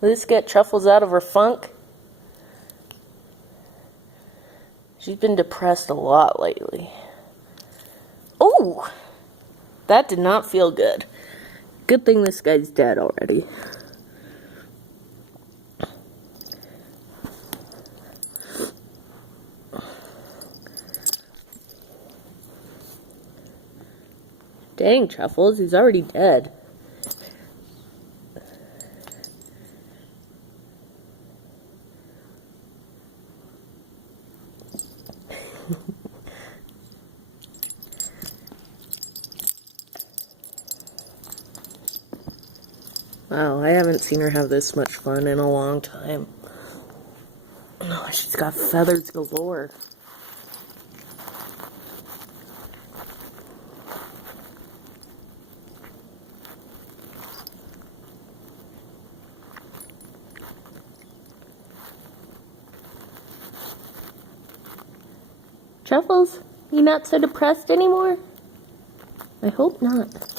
Will this get Truffles out of her funk? She's been depressed a lot lately. Oh! That did not feel good. Good thing this guy's dead already. Dang, Truffles, he's already dead. Wow, I haven't seen her have this much fun in a long time. Oh, she's got feathers galore. Truffles, you not so depressed anymore? I hope not.